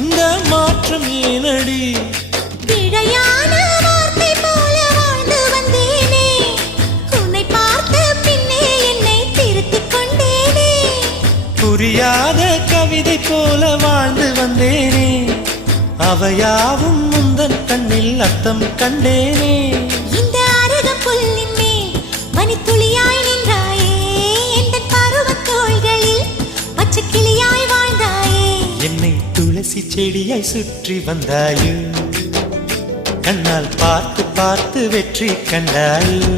இந்த மாற்றம் ஏனடி? பிழையான வார்த்தை போல வாழ்ந்து வந்தேனே, உன்னை பார்த்த பின்னே என்னை திருத்திக் கொண்டேனே. புரியாத கவிதை போல வாழ்ந்து வந்தேனே, அவையாவும் முந்தன் கண்ணில் அர்த்தம் கண்டேனே. இந்த அருகம் புல்லின் மேல் மணித்துளியாய் நின்றாயே, இந்த பருவத் தோள்களில் பச்சை கிளியாய் வாழ்ந்தாயே. என்னை துளசி செடியாய் சுற்றி வந்தாயோ, கண்ணால் பார்த்து பார்த்து வெற்றி கண்டாயோ.